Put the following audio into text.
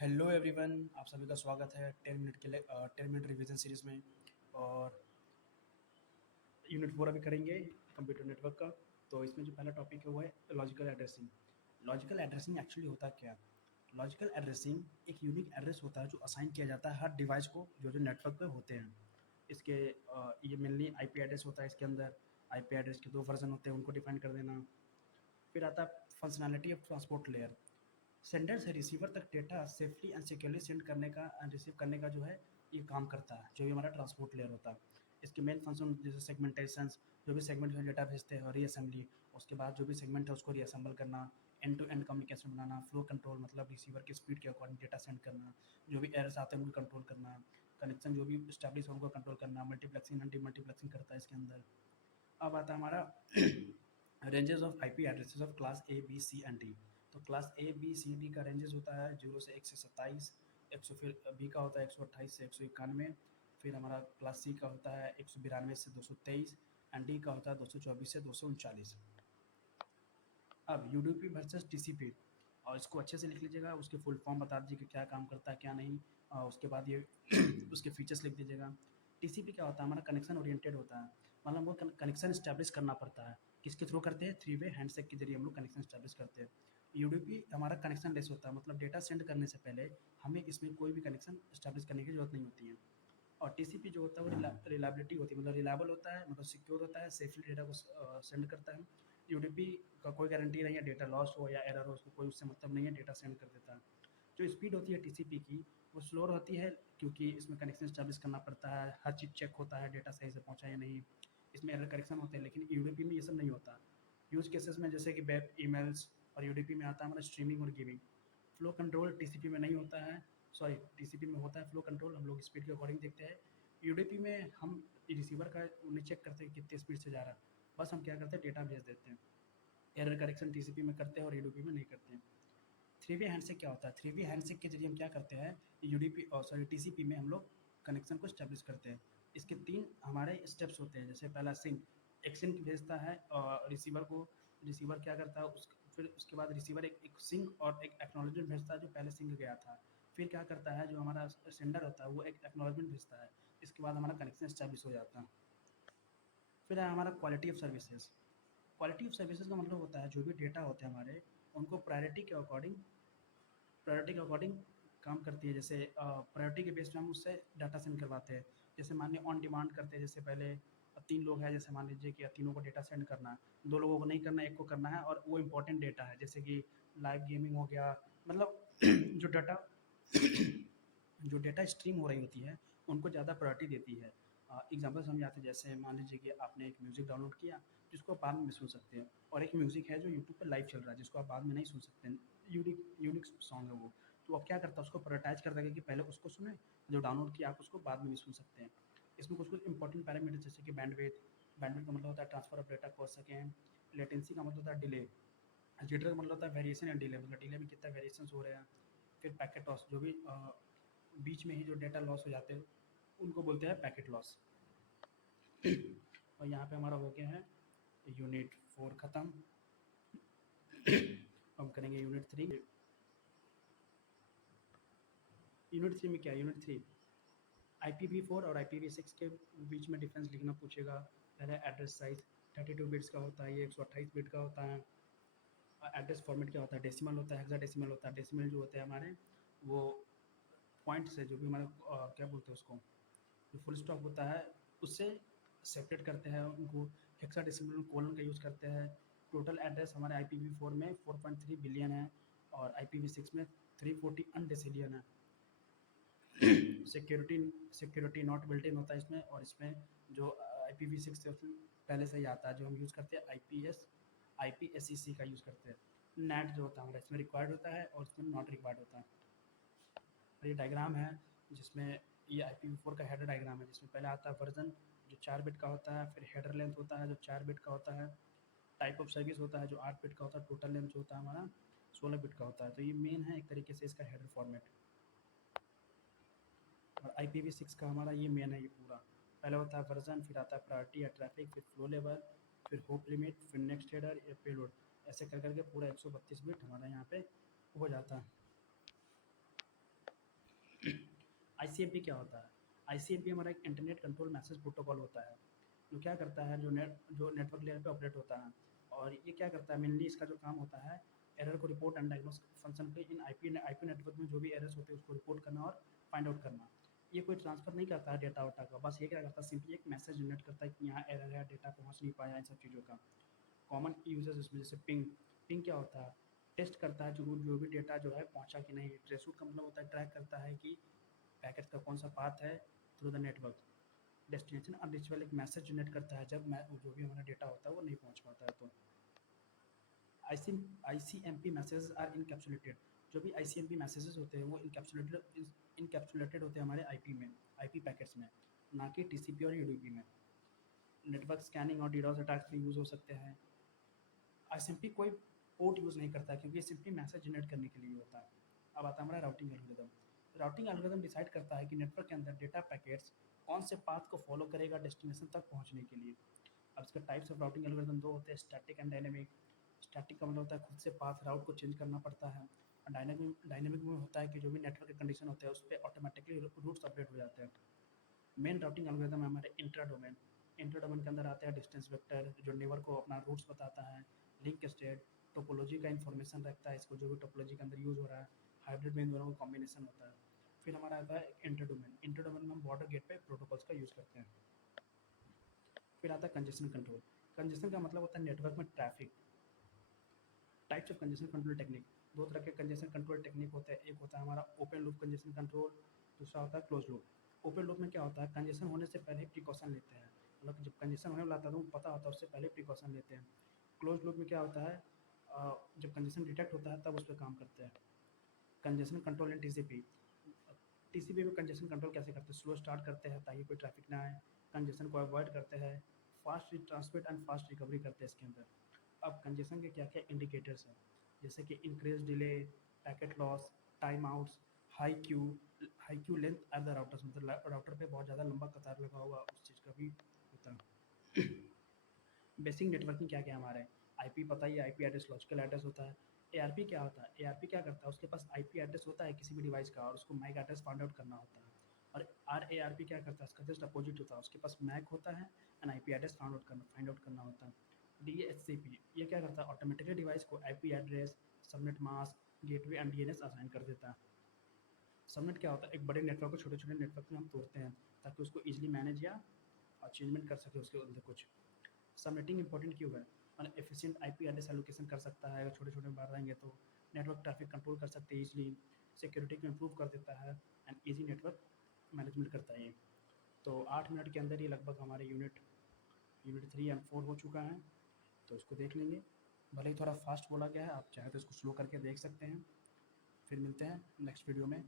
Hello everyone, आप सभी का स्वागत है 10 मिनट के लिए 10 मिनट रिवीजन सीरीज़ में। और यूनिट 4 अभी करेंगे कंप्यूटर नेटवर्क का। तो इसमें जो पहला टॉपिक है वो है logical addressing. Logical addressing actually होता क्या? लॉजिकल एड्रेसिंग एक यूनिक एड्रेस होता है जो असाइन किया जाता है हर डिवाइस को जो जो नेटवर्क पे होते हैं। इसके ये मेनली आईपी एड्रेस होता है। इसके अंदर आईपी एड्रेस के दो वर्जन होते हैं, उनको डिफाइन कर देना। फिर आता है functionality of transport layer. Sender से रिसीवर तक data safely and securely send करने का एंड रिसीव करने का जो है ये काम करता है, जो भी हमारा ट्रांसपोर्ट लेयर होता है। इसके मेन फंक्शन जैसे सेगमेंटेशंस, जो भी सेगमेंट में डेटा भेजते हैं, और रीअसेंबली, उसके बाद जो भी सेगमेंट है उसको रीअसेंबल करना, एंड टू एंड कम्युनिकेशन बनाना, फ्लो कंट्रोल मतलब रिसीवर की स्पीड के अकॉर्डिंग डेटा सेंड करना, जो भी एरर्स आते हैं उनको कंट्रोल करना, कनेक्शन जो भी स्टैब्लिश है उनको कंट्रोल करना, मल्टीप्लेक्सिंग एंटी मल्टीप्लेक्सिंग करता है इसके अंदर। अब आता है हमारा ranges of IP addresses of class A B C and D. तो class A B C D का रेंजेस होता है 0 से 127, 100, फिर बी का होता है 128 से 191, फिर हमारा क्लास सी का होता है 192 से 223, एंड डी का होता है 224 से 239। अब यूडीपी वर्सेस टीसीपी, और इसको अच्छे से लिख लीजिएगा, उसके फुल फॉर्म बता दीजिए कि क्या काम करता है क्या नहीं, और उसके बाद ये उसके फीचर्स लिख दीजिएगा। टीसीपी क्या होता है? हमारा कनेक्शन ओरिएंटेड होता है। मतलब वो कनेक्शन स्टैब्लिश करना पड़ता है। किसके थ्रू करते हैं? थ्री वे हैंडशेक के जरिए हम लोग कनेक्शन स्टैब्लिश करते हैं। यूडीपी हमारा कनेक्शन लेस होता है, मतलब डेटा सेंड करने से पहले हमें इसमें कोई भी कनेक्शन स्टैब्लिश करने की जरूरत नहीं होती है। और टीसीपी जो होता है वो रिलायबिलिटी होती है, मतलब रिलायबल होता है, मतलब सिक्योर होता है, सेफली डेटा को सेंड करता है। यूडीपी का कोई गारंटी नहीं है डेटा लॉस हो या एरर हो, उसको कोई उससे मतलब नहीं है, डेटा सेंड कर देता है। जो स्पीड होती है टीसीपी की वो स्लोर होती है, क्योंकि इसमें कनेक्शन स्टैब्लिश करना पड़ता है, हर चीज़ चेक होता है डेटा सही से पहुँचा या नहीं। इसमें एरर करेक्शन होते हैं, लेकिन यूडीपी में ये सब नहीं होता। यूज केसेस में जैसे कि वेब ईमेल्स, और यूडीपी में आता है हमारा स्ट्रीमिंग और गिविंग। फ्लो कंट्रोल टीसीपी में नहीं होता है। सॉरी, टीसीपी में होता है फ्लो कंट्रोल, हम लोग स्पीड के अकॉर्डिंग देखते हैं। यूडीपी में हम रिसीवर का उन्हें चेक करते हैं कितने स्पीड से जा रहा है, बस हम क्या करते हैं डेटा भेज देते हैं। एरर करेक्शन टीसीपी में करते हैं और यूडीपी में नहीं करते हैं। थ्री वे हैंडशेक क्या होता है? थ्री वे हैंडशेक के जरिए हम क्या करते हैं, यूडीपी और सॉरी टीसीपी में हम लोग कनेक्शन को स्टैब्लिश करते हैं। इसके तीन हमारे स्टेप्स होते हैं। जैसे पहला सिंक, एक सिंक भेजता है और रिसीवर को, रिसीवर क्या करता है फिर उसके बाद रिसीवर एक सिंक और एक एक्नॉलेजमेंट भेजता है जो पहले सिंक गया था। फिर क्या करता है, जो हमारा सेंडर होता है वो एक एक्नॉलेजमेंट भेजता है। इसके बाद हमारा कनेक्शन स्टैब्लिश हो जाता है। फिर है हमारा quality of services. Quality of services का मतलब होता है जो भी डेटा होते हैं हमारे, उनको प्रायोरिटी के अकॉर्डिंग काम करती है। जैसे प्रायोरिटी के बेस पे हम उससे डाटा सेंड करवाते हैं। जैसे मान लीजिए ऑन डिमांड करते हैं, जैसे पहले तीन लोग हैं, जैसे मान लीजिए कि तीनों को डेटा सेंड करना है, दो लोगों को नहीं करना है, एक को करना है, और वो इंपॉर्टेंट डेटा है, जैसे कि लाइव गेमिंग हो गया, मतलब जो डाटा जो डेटा स्ट्रीम हो रही होती है उनको ज़्यादा प्रायोरिटी देती है। एग्जाम्पल समझाते हैं, जैसे मान लीजिए कि आपने एक म्यूज़िक डाउनलोड किया जिसको आप बाद में भी सुन सकते हैं, और एक म्यूज़िक है जो यूट्यूब पर लाइव चल रहा है जिसको आप बाद में नहीं सुन सकते हैं, यूनिक यूनिक सॉन्ग है वो। तो अब क्या करता है, उसको प्रायोरिटाइज करता है कि पहले उसको सुने, जो डाउनलोड किया आप उसको बाद में भी सुन सकते हैं। इसमें कुछ कुछ इंपॉर्टेंट पैरामीटर जैसे कि बैंडविड्थ, बैंडविड्थ का मतलब होता है ट्रांसफर ऑफ डेटा पर सेकेंड। लेटेंसी का मतलब होता है डिले। जिटर का मतलब होता है वेरिएशन एंड डिले, मतलब डिले में कितना वेरिएशन हो रहे हैं। फिर पैकेट लॉस, जो भी बीच में ही जो डेटा लॉस हो जाते हैं उनको बोलते हैं पैकेट लॉस। और यहाँ पे हमारा हो गया है यूनिट 4 ख़त्म। अब हम करेंगे यूनिट 3। यूनिट 3 में क्या है? यूनिट 3 IPv4 और IPv6 के बीच में डिफरेंस लिखना पूछेगा। पहले एड्रेस साइज 32 बिट्स का होता है, ये 128 बिट का होता है। एड्रेस फॉर्मेट क्या होता है? डेसिमल होता है, हेक्साडेसिमल होता है। डेसिमल जो होते हैं हमारे वो पॉइंट से, जो भी हमारा क्या बोलते हैं उसको, जो फुल स्टॉप होता है उससे सेपरेट करते हैं उनको। हेक्साडेसिमल में कोलन का यूज़ करते हैं। टोटल एड्रेस हमारे IPv4 में 4.3 बिलियन है, और IPv6 में 340 अनडेसिलियन है। Security security not built in होता है इसमें, और इसमें जो IPv6 से पहले से ही आता है, जो हम यूज़ करते हैं IPSEC का यूज़ करते हैं। नेट जो होता है हमारा इसमें रिक्वायर्ड होता है और इसमें नॉट रिक्वायर्ड होता है। और ये डायग्राम है जिसमें ये IPv4 का हेडर डायग्राम है, जिसमें पहले आता है वर्जन जो 4 बिट का होता है, फिर हेडर लेंथ होता है जो 4 बिट का होता है, टाइप ऑफ सर्विस होता है जो 8 बिट का होता है, टोटल लेंथ जो होता है हमारा 16 बिट का होता है। तो ये मेन है एक तरीके से इसका हेडर फॉर्मेट। और IPv6 का हमारा ये मेन है, ये पूरा पहले होता है वर्जन, फिर आता है प्रायोरिटी या ट्रैफिक, फिर फ्लो लेवल, फिर होप लिमिट, फिर नेक्स्ट हेडर या पेलोड। ऐसे कर करके पूरा 132 बिट हमारा यहाँ पे हो जाता है। आईसीएमपी क्या होता है? आईसीएमपी हमारा एक इंटरनेट कंट्रोल मैसेज प्रोटोकॉल होता है, जो क्या करता है, जो नेटवर्क लेयर पे ऑपरेट होता है। और ये क्या करता है, मेनली इसका जो काम होता है, एरर को रिपोर्ट एंड डायग्नोस फंक्शन पे इन आईपी नेटवर्क में जो भी एरर्स होते हैं उसको रिपोर्ट करना और फाइंड आउट करना। ये कोई ट्रांसफ़र नहीं करता है डेटा वेटा का, बस ये क्या करता है, सिंपली एक मैसेज जनरेट करता है कि यहाँ एरर है, डेटा पहुँच नहीं पाया, इन सब चीज़ों का। कॉमन यूजेस इसमें जैसे पिंग। पिंग क्या होता है? टेस्ट करता है जो भी डेटा जो है पहुँचा कि नहीं। ट्रेसरूट का मतलब होता है ट्रैक करता है कि पैकेट का कौन सा पाथ है through the network. Destination unreachable एक मैसेज जनरेट करता है जब जो भी हमारा डेटा होता है वो नहीं पहुँच पाता है तो। ICMP messages are encapsulated. जो भी आईसीएमपी मैसेजेस होते हैं वो इनकैप्सुलेटेड होते हैं हमारे आईपी में, आईपी पैकेट्स में, ना कि टीसीपी और यूडीपी में। नेटवर्क स्कैनिंग और डीडोस अटैक्स में यूज़ हो सकते हैं। आईसीएमपी कोई पोर्ट यूज़ नहीं करता है क्योंकि ये सिंपली मैसेज जनरेट करने के लिए होता है। अब आता है हमारा routing algorithm. Routing algorithm decide करता है कि नेटवर्क के अंदर डेटा पैकेट्स कौन से पाथ को फॉलो करेगा डेस्टिनेशन तक पहुंचने के लिए। अब इसके टाइप्स ऑफ राउटिंग एल्गोरिदम दो होते हैं, स्टैटिक एंड डायनेमिक। स्टैटिक का मतलब होता है खुद से पाथ राउट को चेंज करना पड़ता है। और डायनेमिक में होता है कि जो भी नेटवर्क के कंडीशन होते हैं उस पर ऑटोमेटिकली रूट्स अपडेट हो जाते हैं। मेन राउटिंग एल्गोरिदम है हमारे इंट्रा डोमेन। इंट्रा डोमेन के अंदर आते हैं डिस्टेंस वेक्टर जो नेबर को अपना रूट्स बताता है, लिंक स्टेट, टोपोलॉजी का इन्फॉर्मेशन रखता है, इसको जो भी टोपोलॉजी के अंदर यूज़ हो रहा है, हाइब्रिड में इन दोनों का कॉम्बिनेशन होता है। फिर हमारा आता है इंटर डोमेन। इंटर डोमेन में हम बॉर्डर गेट पे प्रोटोकॉल्स का यूज़ करते हैं। फिर आता है कंजेशन कंट्रोल। कंजेशन का मतलब होता है नेटवर्क में traffic. Types of congestion control technique. दो तरह के कंजेशन कंट्रोल टेक्निक होते हैं, एक होता है हमारा ओपन लूप कंजेशन कंट्रोल, दूसरा होता है क्लोज लूप। ओपन लूप में क्या होता है, कंजेशन होने से पहले प्रिकॉशन लेते हैं, मतलब कि जब कंजेशन होने वाला था तो पता होता है उससे पहले प्रिकॉशन लेते हैं। क्लोज लूप में क्या होता है, जब कंजेशन डिटेक्ट होता है तब उस पर काम करते हैं। Congestion control and TCP. TCP में कंजेशन कंट्रोल कैसे करते हैं, स्लो स्टार्ट करते हैं ताकि कोई ट्रैफिक ना आए, कंजेशन को अवॉइड करते हैं, fast transmit and fast recovery करते हैं इसके अंदर। अब कंजेशन के क्या क्या इंडिकेटर्स हैं, जैसे कि increase delay, packet loss, time outs, high Q length at the routers, मतलब राउटर पे बहुत ज़्यादा लंबा कतार लगा हुआ उस चीज़ का भी होता है। बेसिक नेटवर्किंग क्या क्या हमारे, आईपी पता ही, आईपी एड्रेस लॉजिकल एड्रेस होता है। एआरपी क्या होता है, एआरपी क्या करता है, उसके पास आईपी एड्रेस होता है किसी भी डिवाइस का और उसको मैक एड्रेस फाइंड आउट करना होता है। और आरएआरपी क्या करता है, उसका जस्ट अपोजिट होता है, उसके पास मैक होता है and IP address find out करना होता है। डीएचसीपी ये क्या करता है, ऑटोमेटिकली डिवाइस को IP address, subnet mask, gateway and DNS assign कर देता है। सबनेट क्या होता है, एक बड़े नेटवर्क को छोटे छोटे नेटवर्क में हम तोड़ते हैं ताकि उसको ईजिली मैनेज या चेंजमेंट कर सके उसके अंदर कुछ। सबनेटिंग इंपॉर्टेंट क्यों है, मैंने एफिशिएंट आईपी एड्रेस एलोकेशन कर सकता है, अगर छोटे छोटे बार रहेंगे तो नेटवर्क ट्रैफिक कंट्रोल कर सकते हैं ईजिली, सिक्योरिटी को इम्प्रूव कर देता है एंड ईजी नेटवर्क मैनेजमेंट करता है ये। तो 8 मिनट के अंदर ये लगभग हमारे यूनिट 3 एंड 4 हो चुका है, तो इसको देख लेंगे। भले ही थोड़ा फास्ट बोला गया है, आप चाहे तो इसको स्लो करके देख सकते हैं। फिर मिलते हैं नेक्स्ट वीडियो में।